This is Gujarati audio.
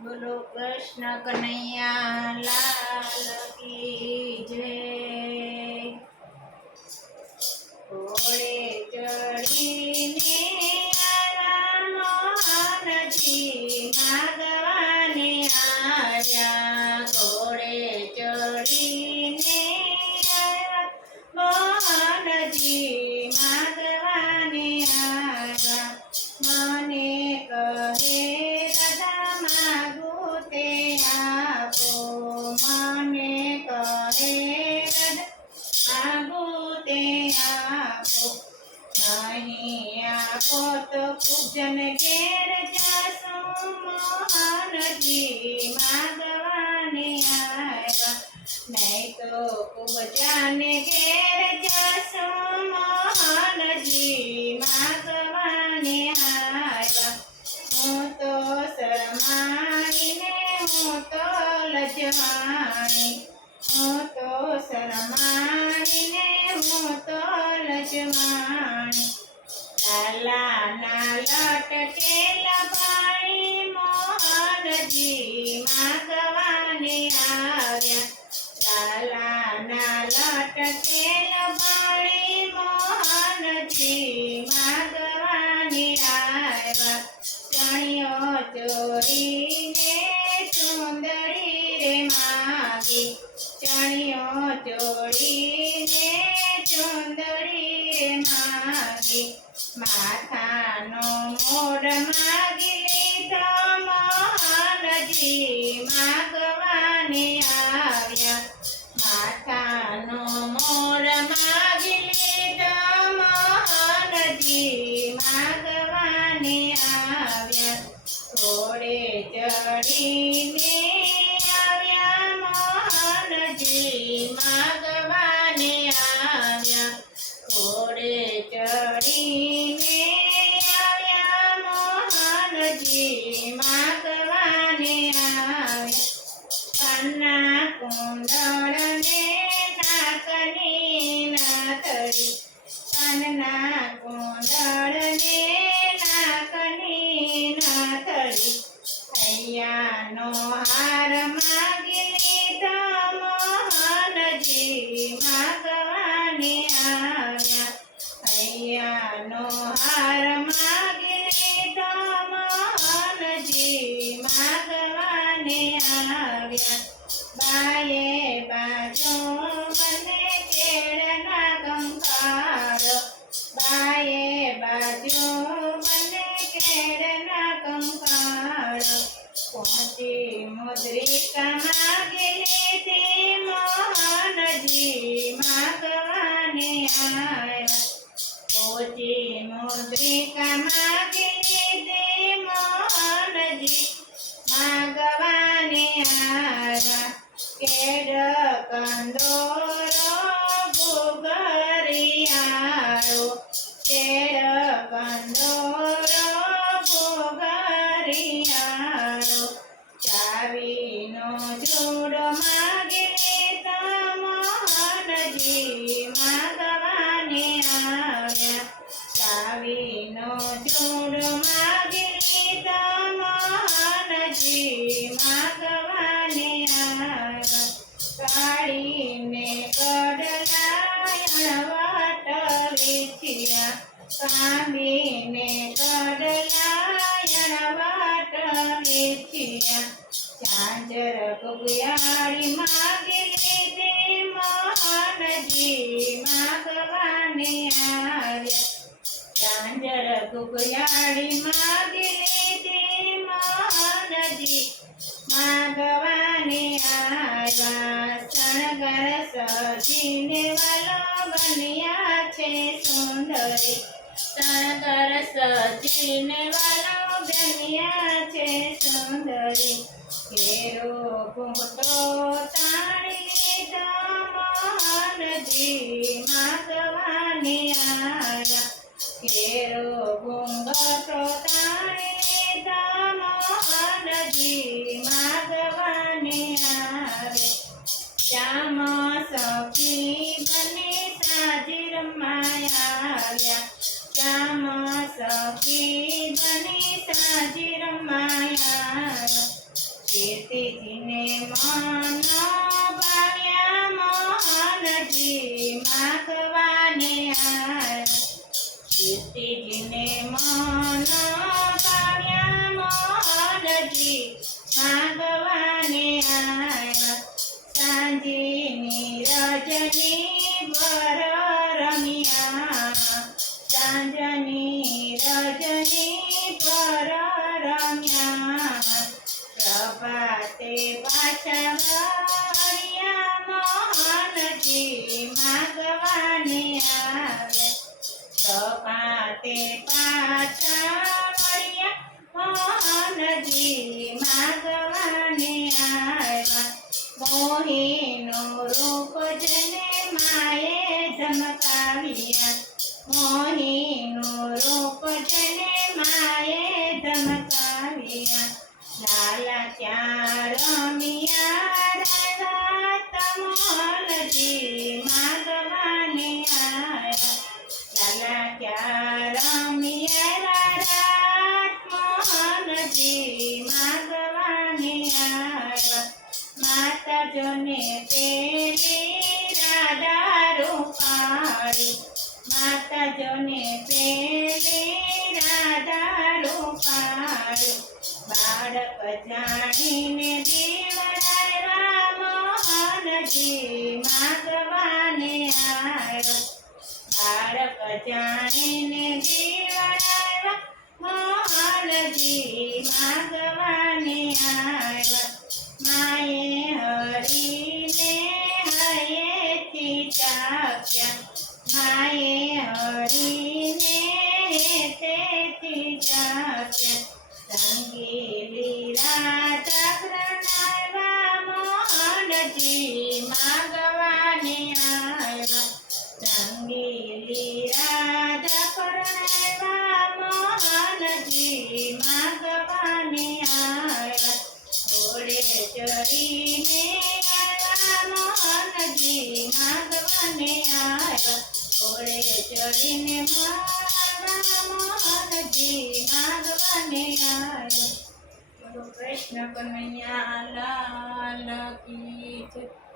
બોલો કૃષ્ણ કનૈયા લાલ કી જય। ઘોડે ચડીને આવ્યા મોહનજી માગવાને આવ્યા। ઘોડે ચડીને આવ્યા મોહનજી માગવાને આવ્યા। મને કહે દાદા માગું તે આપો, મને કહે દાદા માગું તે આપો। નહીં આપો તો પૂજન ઘેર જાશું મોહનજી માગવાને આવ્યા। નહીં તો પૂજાને ઘેર જાશું મોહનજી માગવાને આવ્યા। હું તો શરમાઈને હું તો લજવાણી, હું તો શરમાઈને હું તો લજવાણી। લાલાના લટકેલા ભાઈ મોહનજી માગવાને આવ્યા। લાલાના લટકેલા ભાઈ મોહનજી માગવાને આવ્યા। ચણિયો ચોરીને ચુંદડી રે માગી, ચણિયો ચોરીને ચુંદડી રે માગી। માથાનો મોઢ માગી લીધો મોહનજી માગવાને આવ્યા। માથાનો મોઢ માગી લીધો મોહનજી માગવાને આવ્યા। ઘોડે ચડીને આવ્યા મોહનજી માગવાને આવ્યા। ઘોડે ચડીને આવ્યા મોહનજી માગવાને આવ્યા। કાનના કુંડળને નાકની નાથડી, કાનના કુંડળને નાકની નાથડી। હૈયાનો હાર માગી લીધો મોહનજી માગવાને આવ્યા। હૈયાનો હાર માગી લીધો મોહનજી માગવાને આવ્યા। બાએ બાજુ મને કેળના કંકાળો, બાએ બાજુ મને કેળના કંકાળો। પહોંચી મુદ્રિકા માગી લીધી મોહનજી માગવાને આવ્યા। પહોંચી મુદ્રિકા માગી લીધી મોહનજી માગવાને આવ્યા। કેળ કંદોરો ભૂગરિયાળો, કેળ કંદોરો ભૂગરિયાળો। ચાવીનો જોડો માગી લીધો મોહનજી માગવાને આવ્યા। ચાવીનો જોડો માગી લીધો મોહનજી માગવાને આવ્યા। કાળીને કડલાયણ વાટ વીછ્યા, કામીને કડલાયણ વાટ વીછ્યા। ઝાંઝર ગુગિયાળી માગી લીધી મોહનજી માગવાને આવ્યા। ઝાંઝર ગુગિયાળી માગી લીધી મોહનજી માગવાને આવ્યા। શણગાર સજીને વાલો બન્યા છે સુંદરી, શણગાર સજીને વાલો બન્યા છે સુંદરી। ઘેરો ઘૂંટો તાણી લીધો મોહનજી માગવાને આવ્યા। ઘેરો ઘૂંઘટો તાણી લીધો મોહનજી માગવાને આવ્યા। શ્યામ સખી બને સાજી રમાયા આવ્યા। શ્યામ સખી બની સાજી રમાયા। કીર્તિજીને મન ભાવ્યા મોહનજી માગવાને આવ્યા. કીર્તિજીને મન ભાવ્યા મોહનજી માગવાને આવ્યા. સાંજની રજની ભર રમ્યા. સાંજની રજની ભર રમ્યા. પ્રભાતે પાછા વળ્યા મોહનજી માગવાને આવ્યા. પ્રભાતે પાછા વળ્યા મોહનજી માગવાને આવ્યા. મોહીનું રૂપ જને માએ ધમકાવ્યા. મોહીનું રૂપ જને માએ ધમકાવ્યા. લાલા ક્યાં રમ્યા રાત મોહનજી માગવાને આવ્યા. લાલા ક્યાં રમ્યા રાત મોહનજી માગવાને આવ્યા. માતાજોને પેલી રાધા રૂપાળી. માતાજોને પેલી રાધા રૂપાળી. બાળક જાણીને દીવડાવ્યા મોહનજી માગવાને આવ્યા. બાળક જાણીને દીવડાવ્યા મોહનજી માગવાને આવ્યા. માએ હરીને હયેથી ચાખ્યા. માએ હરીને હેતેથી ચાખ્યા. રંગીલી રાધા પ્રણાવ્યા મોહનજી માગવાને આવ્યા. રંગીલી રાધા પ્રણાવ્યા મોહનજી માગવાને આવ્યા. ઘોડે ચડીને આવ્યા મોહનજી માગવાને આવ્યા. ઘોડે ચડીને આવ્યા મોહનજી માગવાને આવ્યા. બોલો કૃષ્ણ કનૈયા લાલ કી જય.